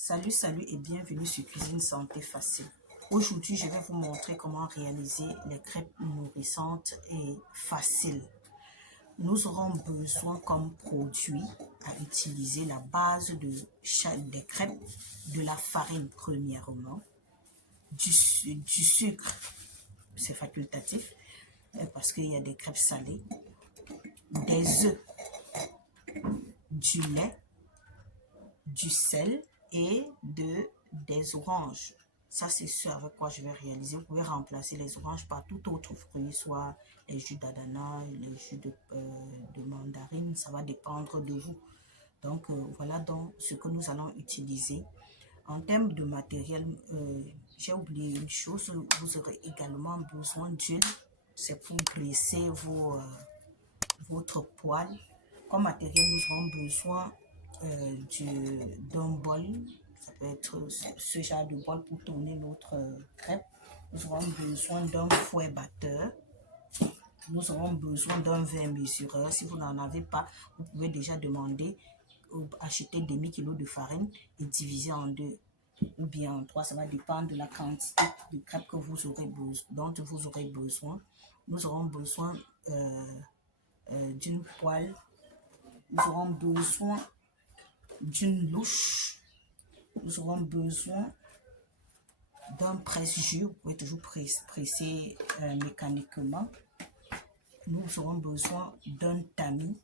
Salut et bienvenue sur Cuisine Santé Facile. Aujourd'hui, je vais vous montrer comment réaliser les crêpes nourrissantes et faciles. Nous aurons besoin comme produit à utiliser la base des crêpes, de la farine premièrement, du sucre, c'est facultatif parce qu'il y a des crêpes salées, des œufs, du lait, du sel et des oranges. Ça, c'est ce avec quoi je vais réaliser. Vous pouvez remplacer les oranges par tout autre fruit, soit les jus d'ananas, les jus de mandarine. Ça va dépendre de vous. Donc, voilà donc ce que nous allons utiliser. En termes de matériel, j'ai oublié une chose. Vous aurez également besoin d'huile. C'est pour graisser votre poêle. Comme matériel, nous aurons besoin d'un bol. Ça peut être ce genre de bol pour tourner notre crêpe. Nous aurons besoin d'un fouet batteur. Nous aurons besoin d'un verre mesureur. Si vous n'en avez pas, vous pouvez déjà demander ou acheter demi-kilo de farine et diviser en deux ou bien en trois. Ça va dépendre de la quantité de crêpes que vous aurez dont vous aurez besoin. Nous aurons besoin d'une poêle. Nous aurons besoin d'une louche. Nous aurons besoin d'un presse-jus. Vous pouvez toujours presser mécaniquement. Nous aurons besoin d'un tamis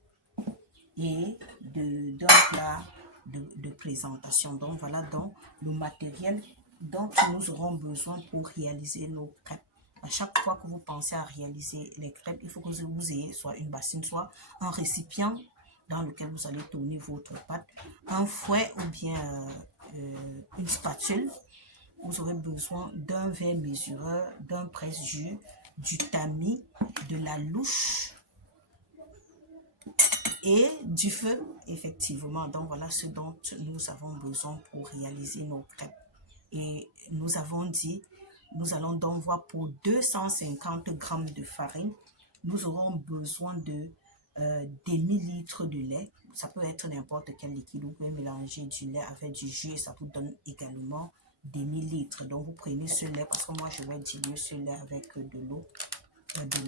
et d'un plat de présentation. Donc voilà donc le matériel dont nous aurons besoin pour réaliser nos crêpes. À chaque fois que vous pensez à réaliser les crêpes, il faut que vous ayez soit une bassine, soit un récipient dans lequel vous allez tourner votre pâte, un fouet ou bien une spatule. Vous aurez besoin d'un verre mesureur, d'un presse-jus, du tamis, de la louche et du feu, effectivement. Donc voilà ce dont nous avons besoin pour réaliser nos crêpes. Et nous avons dit, nous allons donc voir pour 250 g de farine, nous aurons besoin de demi-litre de lait. Ça peut être n'importe quel liquide. Vous pouvez mélanger du lait avec du jus et ça vous donne également demi-litre. Donc vous prenez ce lait parce que moi je vais diluer ce lait avec de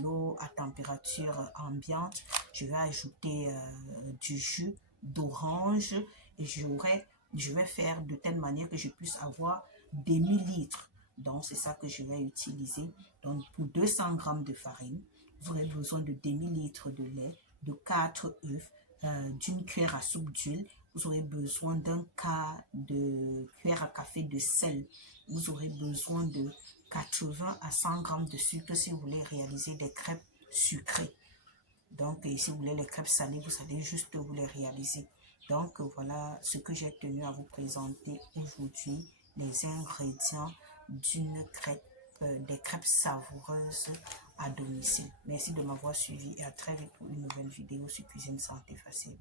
l'eau à température ambiante. Je vais ajouter du jus d'orange et je vais faire de telle manière que je puisse avoir demi-litre. Donc c'est ça que je vais utiliser. Donc pour 200 g de farine, vous aurez besoin de demi-litre de lait, de 4 œufs, d'une cuillère à soupe d'huile. Vous aurez besoin d'un quart de cuillère à café de sel. Vous aurez besoin de 80 à 100 g de sucre si vous voulez réaliser des crêpes sucrées. Donc, si vous voulez les crêpes salées, vous allez juste vous les réaliser. Donc, voilà ce que j'ai tenu à vous présenter aujourd'hui, les ingrédients d'une crêpe, des crêpes savoureuses à domicile. Merci de m'avoir suivi et à très vite pour une nouvelle vidéo sur Cuisine Santé Facile.